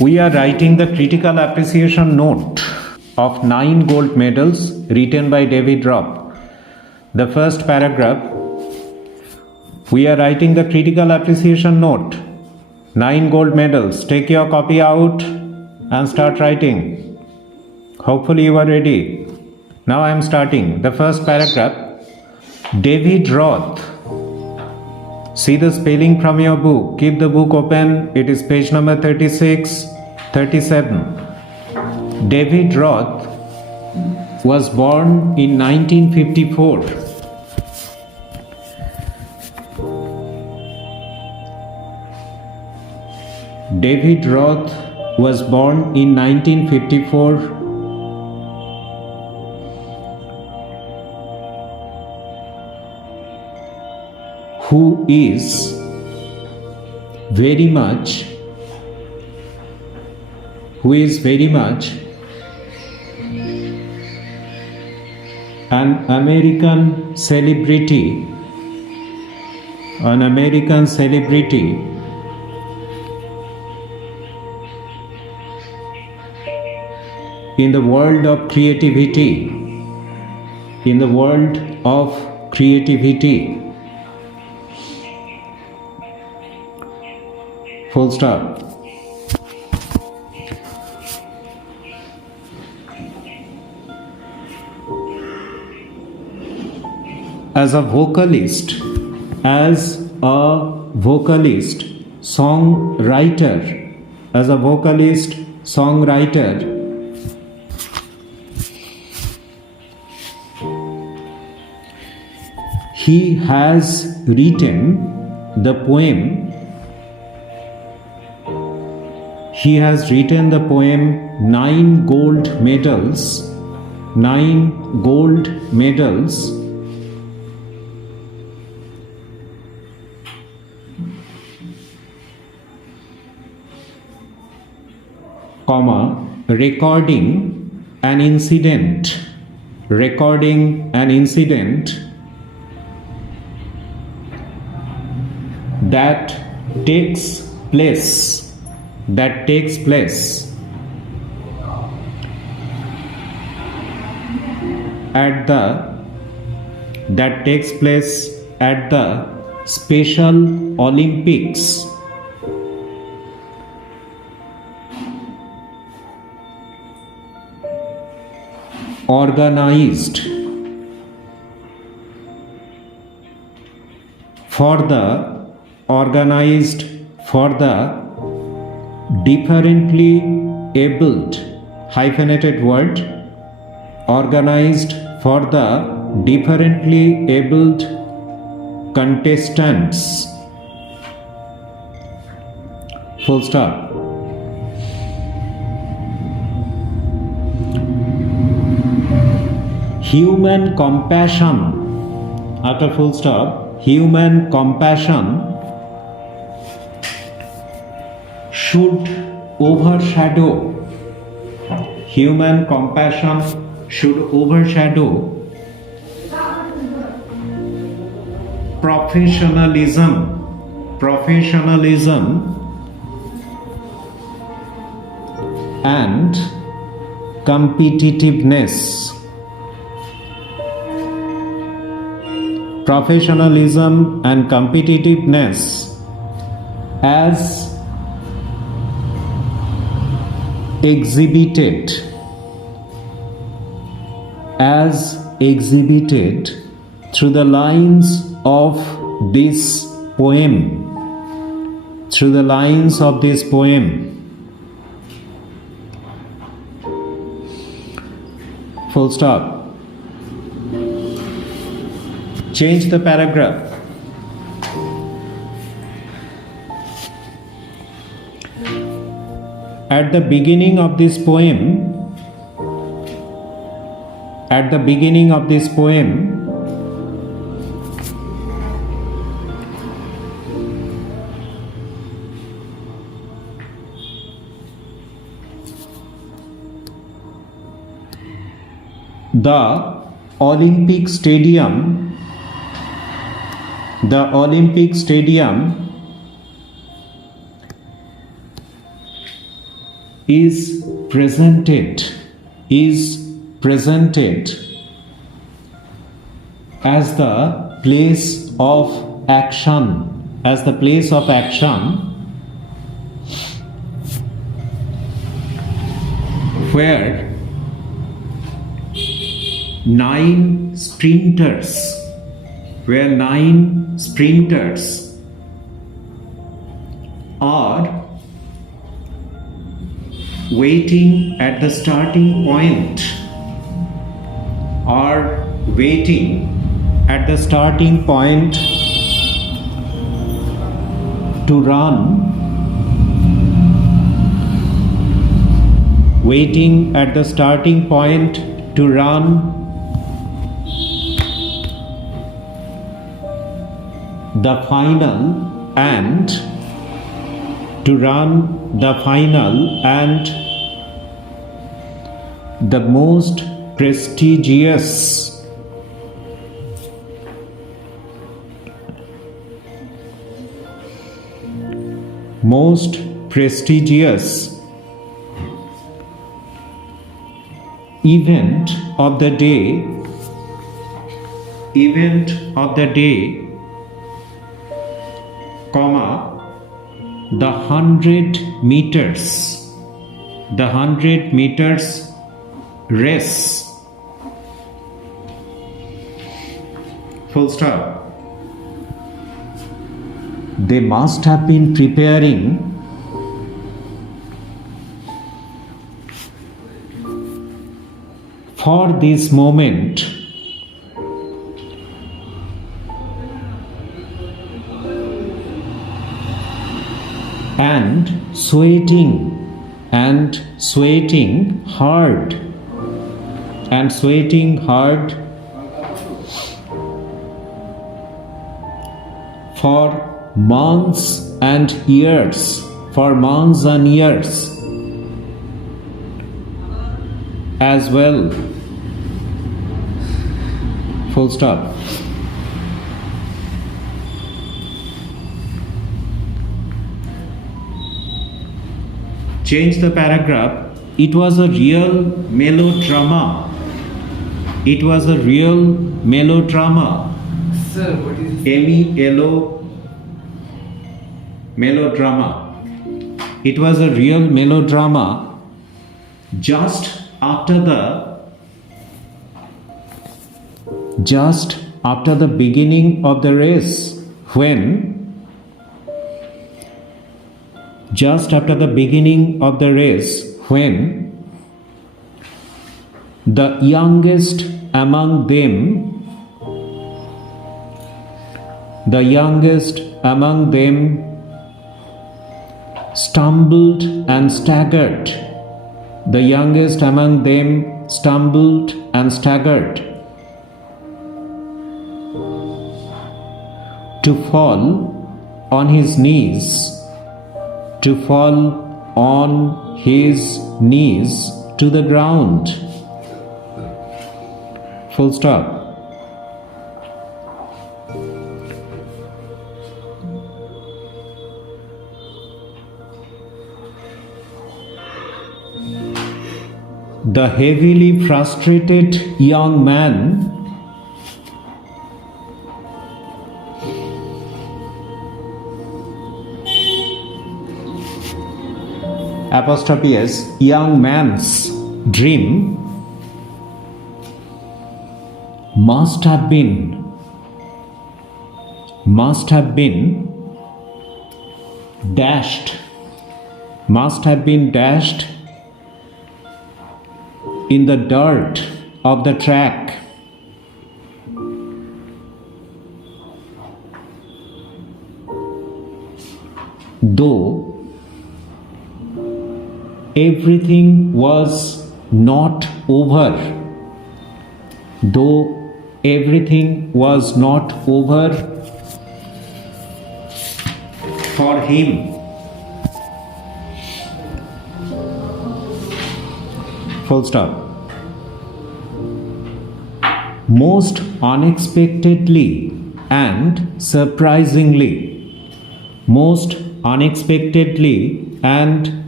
We are writing the critical appreciation note of 9 gold medals written by David Roth. The first paragraph, we are writing the critical appreciation note. 9 gold medals. Take your copy out and start writing. Hopefully you are ready. Now I am starting. The first paragraph, David Roth. See the spelling from your book. Keep the book open. It is page number 36, 37. David Roth was born in 1954. David Roth was born in 1954. Who is very much an American celebrity, in the world of creativity, Full stop. As a vocalist, songwriter, he has written the poem 9 gold medals, recording an incident that takes place at the Special Olympics organized for the differently abled, hyphenated word, organized for the differently abled contestants. Full stop. Human compassion, after full stop, human compassion should overshadow professionalism and competitiveness. As exhibited through the lines of this poem. Full stop. Change the paragraph. At the beginning of this poem, the Olympic Stadium is presented as the place of action, where 9 sprinters are waiting at the starting point, to run, the final and the most prestigious event of the day, the 100 meters race. Full stop. They must have been preparing for this moment, and sweating hard for months and years as well. Full stop. Change the paragraph. It was a real melodrama. Sir, what is melodrama. It was a real melodrama just after the beginning of the race, when the youngest among them stumbled and staggered. To fall on his knees to the ground. Full stop. The heavily frustrated young man apostrophe s, young man's dream must have been dashed in the dirt of the track. Though everything was not over for him. Full stop. Most unexpectedly and surprisingly,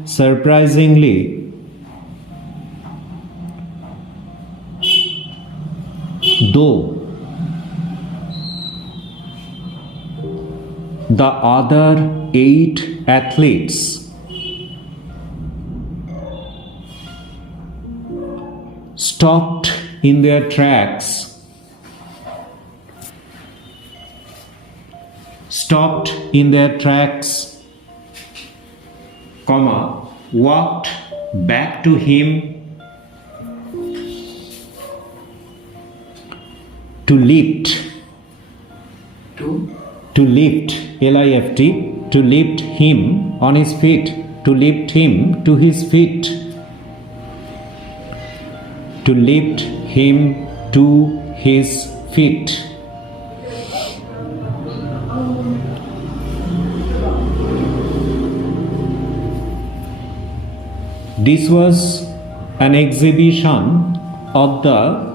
surprisingly, though the other 8 athletes stopped in their tracks, walked back to him to lift, L-I-F-T, to lift him on his feet, to lift him to his feet, to lift him to his feet. This was an exhibition of the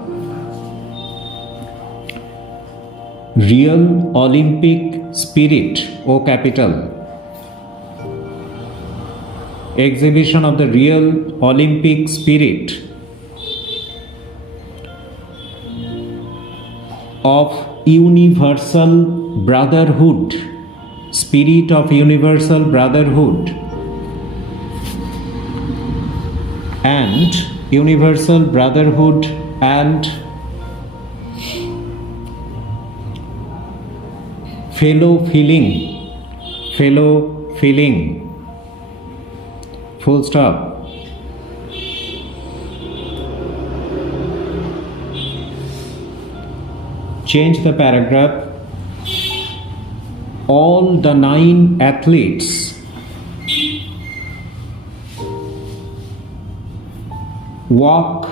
real Olympic spirit, O capital. Exhibition of the real Olympic spirit of universal brotherhood, spirit of universal brotherhood and fellow feeling, full stop. Change the paragraph. All the 9 athletes walked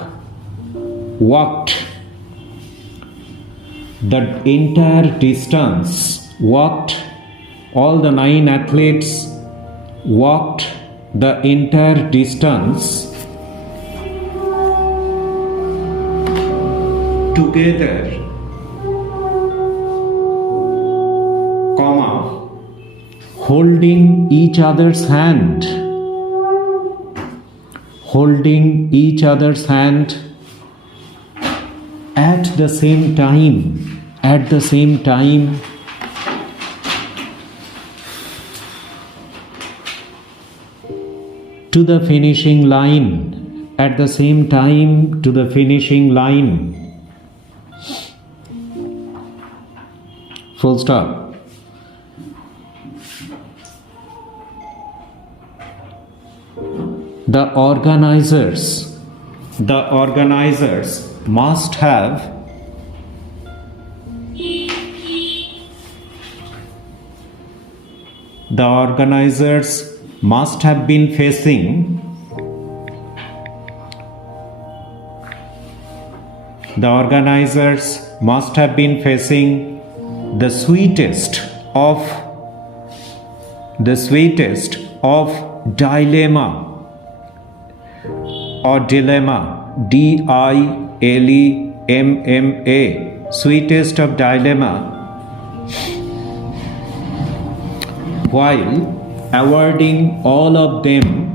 the entire distance. All the 9 athletes walked the entire distance together, holding each other's hand, at the same time, to the finishing line, at the same time to the finishing line. Full stop. The organizers must have been facing the sweetest of dilemma, D-I-L-E-M-M-A, sweetest of dilemma, while awarding all of them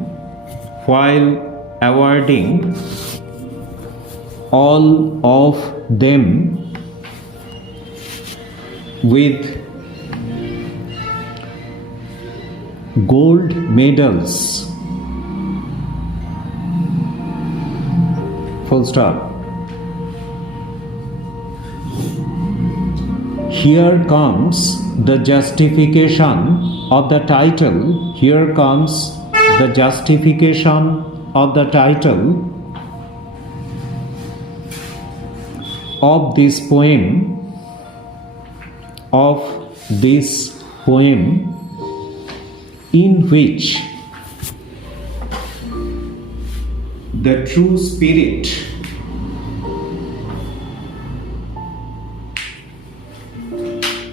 with gold medals. Full stop. Here comes the justification of the title. Of this poem, in which the true spirit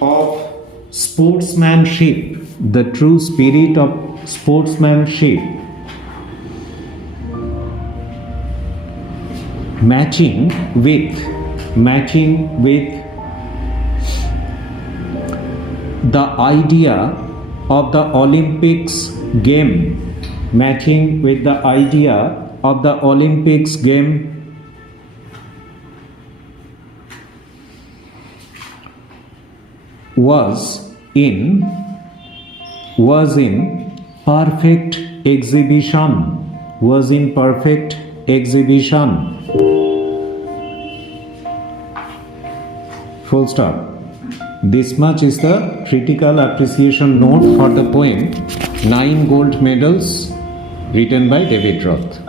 of sportsmanship, matching with the idea of the Olympics game, matching with the idea of the Olympics game was in perfect exhibition. Full stop. This much is the critical appreciation note for the poem 9 Gold Medals, written by David Roth.